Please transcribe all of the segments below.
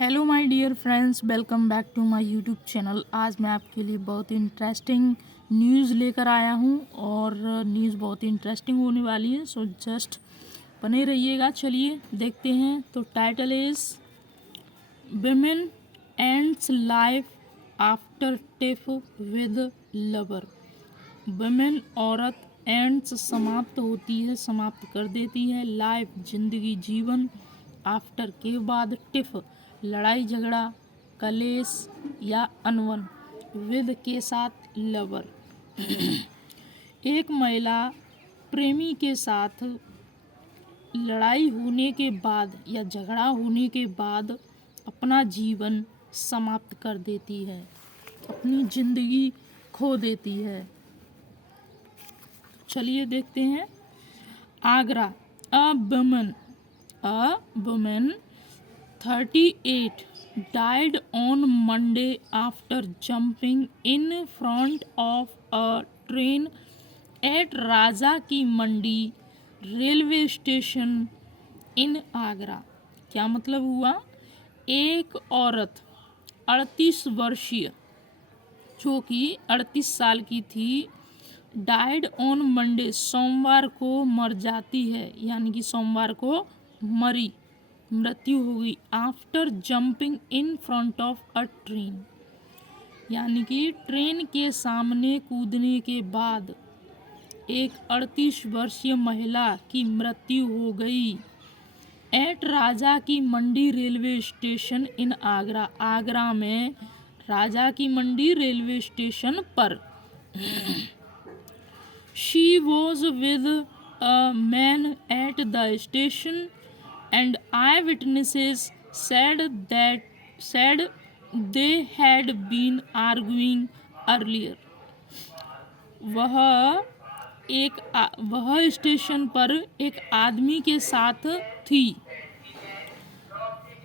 Hello my dear friends, welcome back to my YouTube channel. आज मैं आपके लिए बहुत ही इंटरेस्टिंग न्यूज़ लेकर आया हूं और न्यूज़ बहुत ही इंटरेस्टिंग होने वाली है, सो जस्ट बने रहिएगा। चलिए देखते हैं। तो title is women ends life after tiff with lover. Women औरत एंड्स समाप्त होती है, समाप्त कर देती है, लाइफ जिंदगी जीवन, आफ्टर के बाद, टिफ लड़ाई झगड़ा, कलेश या अनबन, विद के साथ, लवर एक महिला प्रेमी के साथ लड़ाई होने के बाद या झगड़ा होने के बाद अपना जीवन समाप्त कर देती है, अपनी जिंदगी खो देती है। चलिए देखते हैं। Agra, a woman 38 died on Monday after jumping in front of a train at Raja ki Mandi railway station in Agra. क्या मतलब हुआ? एक औरत 38 वर्षीय जो कि 38 साल की थी, डाइड ऑन मंडे सोमवार को मर जाती है, यानी कि सोमवार को मरी, मृत्यु हो गई। After jumping in front of a train, यानी कि ट्रेन के सामने कूदने के बाद एक 38 वर्षीय महिला की मृत्यु हो गई। At Raja ki Mandi railway station in Agra, Agra में राजा की मंडी रेलवे स्टेशन पर। She was with a man at the station and eyewitnesses said they had been arguing earlier. वह स्टेशन पर एक आदमी के साथ थी।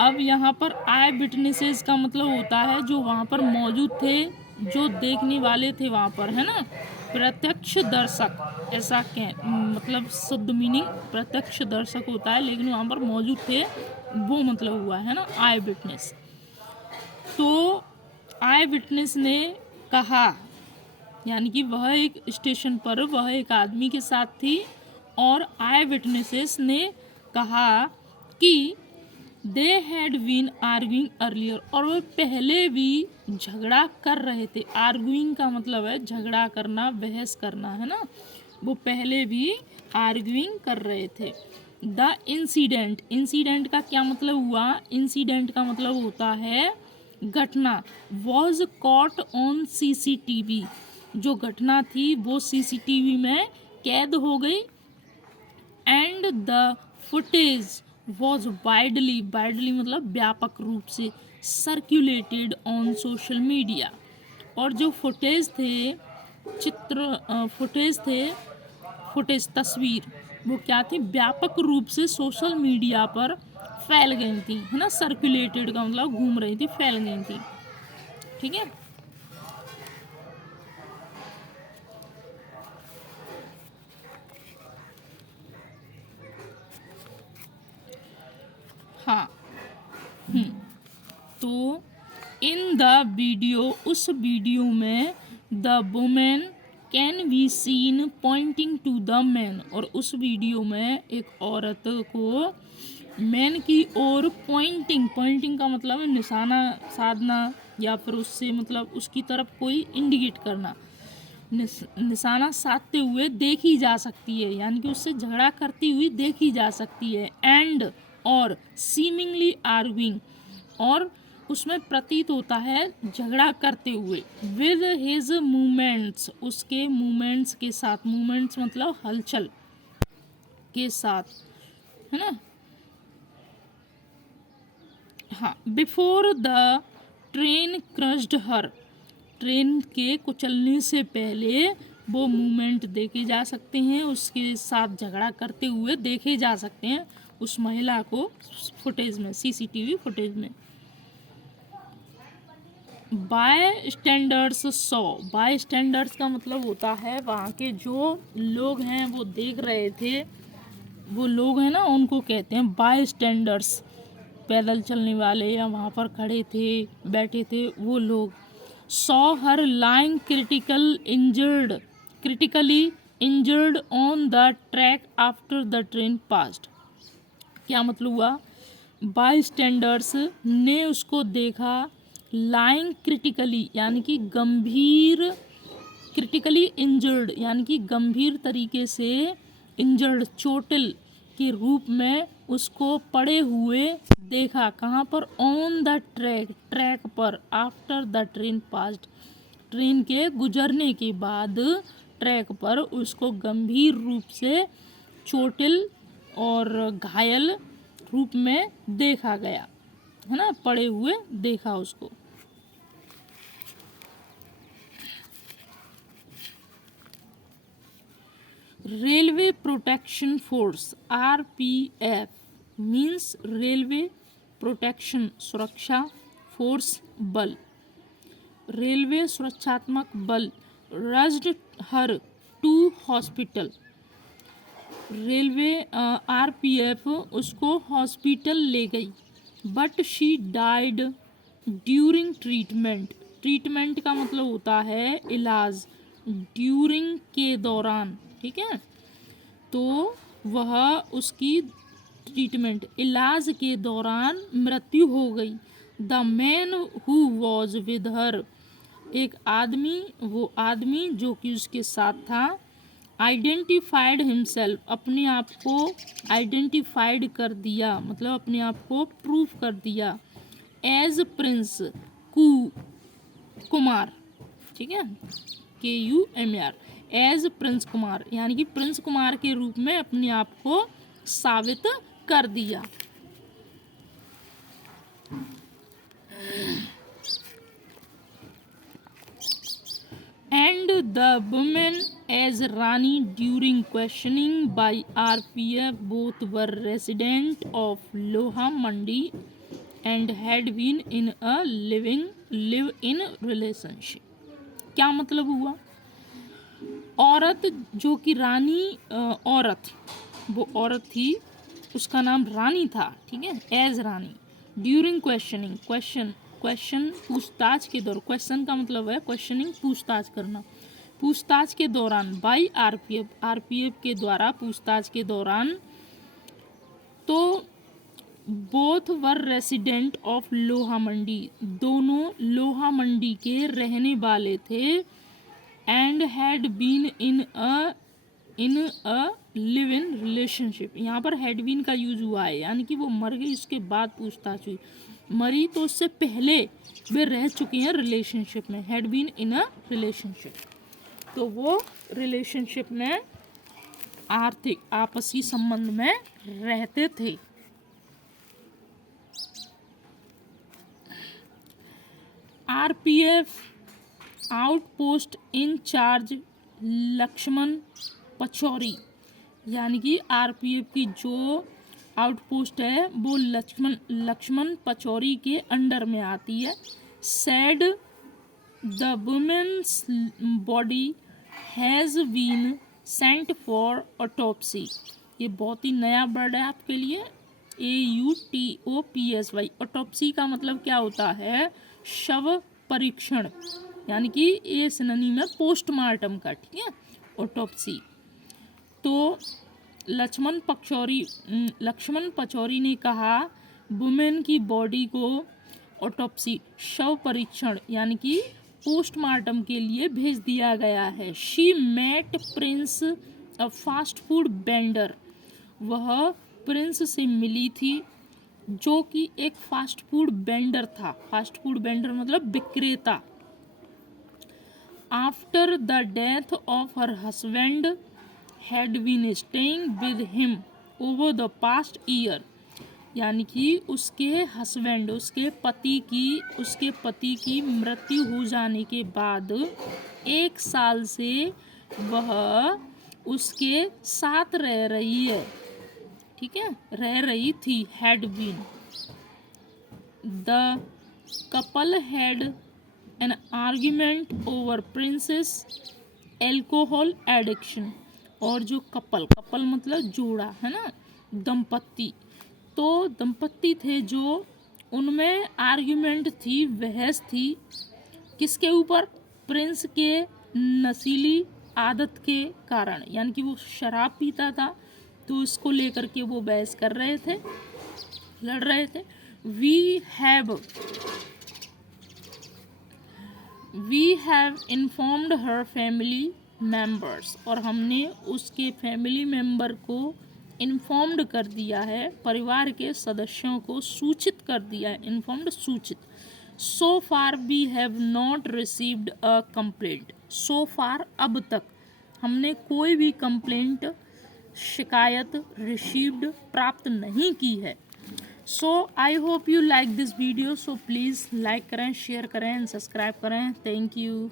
अब यहाँ पर आई विटनेसेस का मतलब होता है जो वहाँ पर मौजूद थे, जो देखने वाले थे वहाँ पर, है ना, प्रत्यक्ष दर्शक। ऐसा मतलब शुद्ध मीनिंग प्रत्यक्ष दर्शक होता है, लेकिन वहाँ पर मौजूद थे वो मतलब हुआ है ना आई विटनेस। तो आई विटनेस ने कहा, यानी कि वह एक स्टेशन पर वह एक आदमी के साथ थी और आई विटनेसेस ने कहा कि they had been arguing earlier, और वो पहले भी झगड़ा कर रहे थे। आर्गुइंग का मतलब है झगड़ा करना, बहस करना, है ना। वो पहले भी आर्गुइंग कर रहे थे। द इंसिडेंट, इंसिडेंट का क्या मतलब हुआ? इंसिडेंट का मतलब होता है घटना। वॉज कॉट ऑन सीसीटीवी, जो घटना थी वो सीसीटीवी में कैद हो गई। And the footage was widely, widely मतलब व्यापक रूप से, सर्कुलेटेड ऑन सोशल मीडिया, और जो फुटेज थे, फुटेज तस्वीर, वो क्या थी? व्यापक रूप से सोशल मीडिया पर फैल गई थी, है ना। सर्कुलेटेड का मतलब घूम रही थी, फैल गई थी, ठीक है। हाँ, तो इन द वीडियो, उस वीडियो में, the women can be seen pointing to the man, और उस वीडियो में एक औरत को मैन की ओर पॉइंटिंग, पॉइंटिंग का मतलब है निशाना साधना, या फिर उससे मतलब उसकी तरफ कोई इंडिकेट करना, निशाना साधते हुए देखी जा सकती है, यानी कि उससे झगड़ा करती हुई देखी जा सकती है। एंड, और सीमिंगली आर्गुइंग, और उसमें प्रतीत होता है झगड़ा करते हुए। विद हिज मूवमेंट्स, उसके मूवमेंट्स के साथ, मूवमेंट्स मतलब हलचल के साथ, है ना। हाँ, before the train crushed her, train के कुचलने से पहले वो मूवमेंट देखे जा सकते हैं, उसके साथ झगड़ा करते हुए देखे जा सकते हैं उस महिला को फुटेज में, सीसीटीवी फुटेज में। Bystanders saw, bystanders का मतलब होता है वहाँ के जो लोग हैं वो देख रहे थे, वो लोग हैं ना, उनको कहते हैं बाय स्टैंडर्ड्स। पैदल चलने वाले या वहाँ पर खड़े थे, बैठे थे, वो लोग saw her lying critically injured on the track after the train passed. क्या मतलब हुआ? बाई स्टैंडर्स ने उसको देखा लाइंग क्रिटिकली यानी कि गंभीर, क्रिटिकली इंजर्ड यानी कि गंभीर तरीके से इंजर्ड, चोटिल के रूप में उसको पड़े हुए देखा। कहाँ पर? ऑन द ट्रैक, ट्रैक पर, after the train passed, train के गुजरने के बाद ट्रैक पर उसको गंभीर रूप से चोटिल और घायल रूप में देखा गया, है ना, पड़े हुए देखा उसको। Railway protection force RPF means railway protection, सुरक्षा, फोर्स बल, रेलवे सुरक्षात्मक बल। Rushed her to hospital, railway RPF उसको हॉस्पिटल ले गई। But she died during treatment, treatment का मतलब होता है इलाज, ड्यूरिंग के दौरान, ठीक है, तो वह उसकी ट्रीटमेंट, इलाज के दौरान मृत्यु हो गई। The man who was with her, एक आदमी, वो आदमी जो कि उसके साथ था, आइडेंटिफाइड हिमसेल्फ, अपने आप को आइडेंटिफाइड कर दिया, मतलब अपने आप को प्रूफ कर दिया, एज प्रिंस कुमार, ठीक है, KUMAR, एज प्रिंस कुमार यानी कि प्रिंस कुमार के रूप में अपने आप को साबित कर दिया। And the women as Rani during questioning by RPF, both were resident of Loha Mandi and had been in a live-in relationship। क्या मतलब हुआ? औरत जो कि रानी, औरत, वो औरत थी, उसका नाम रानी था, ठीक है, एज रानी। ड्यूरिंग क्वेश्चनिंग, क्वेश्चन पूछताछ के दौरान, क्वेश्चन का मतलब है क्वेश्चनिंग, पूछताछ करना, पूछताछ के दौरान, बाई आरपीएफ के द्वारा पूछताछ के दौरान, तो बोथ वर रेसिडेंट ऑफ लोहा मंडी, दोनों लोहा मंडी के रहने वाले थे, and had been in a live in relationship. यहाँ पर हैड बीन का यूज हुआ है, यानी कि वो मर गई, उसके बाद पूछताछ हुई। मरी तो उससे पहले वे रह चुके हैं रिलेशनशिप में, had been in a relationship, तो वो रिलेशनशिप में, आर्थिक आपसी संबंध में रहते थे। RPF outpost in charge Laxman Pachauri, यानी कि आरपीएफ की जो आउटपोस्ट है वो लक्ष्मण पचौरी के अंडर में आती है। Said the women's body has been sent for autopsy, ये बहुत ही नया वर्ड है आपके लिए, AUTOPSY। ऑटोप्सी का मतलब क्या होता है? शव परीक्षण, यानी कि ये सिनोनिम है पोस्टमार्टम का, ठीक है, ऑटोप्सी। तो लक्ष्मण पचौरी ने कहा वुमेन की बॉडी को ऑटोप्सी, शव परीक्षण यानी कि पोस्टमार्टम के लिए भेज दिया गया है। She met Prince a fast food vendor, वह प्रिंस से मिली थी जो कि एक फास्ट फूड वेंडर था। फास्ट फूड वेंडर मतलब विक्रेता। After the death of her husband had been staying with him over the past year, यानी कि उसके हस्बैंड, उसके पति की मृत्यु हो जाने के बाद 1 साल से वह उसके साथ रह रही है, ठीक है, रह रही थी, had been. The couple had an argument over Prince's alcohol addiction, और जो कपल मतलब जोड़ा है ना, दंपत्ति, तो दंपत्ति थे जो, उनमें आर्ग्यूमेंट थी, बहस थी, किसके ऊपर? प्रिंस के नशीली आदत के कारण, यानी कि वो शराब पीता था, तो इसको लेकर के वो बहस कर रहे थे, लड़ रहे थे। We have informed her family members, और हमने उसके फैमिली मेम्बर को इन्फॉर्म्ड कर दिया है, परिवार के सदस्यों को सूचित कर दिया है, इन्फॉर्म्ड सूचित। So far we have not received a complaint, so far अब तक हमने कोई भी कंप्लेंट, शिकायत, रिसीव्ड प्राप्त नहीं की है। So I hope you like this video, so please like करें, शेयर करें, सब्सक्राइब करें। Thank you.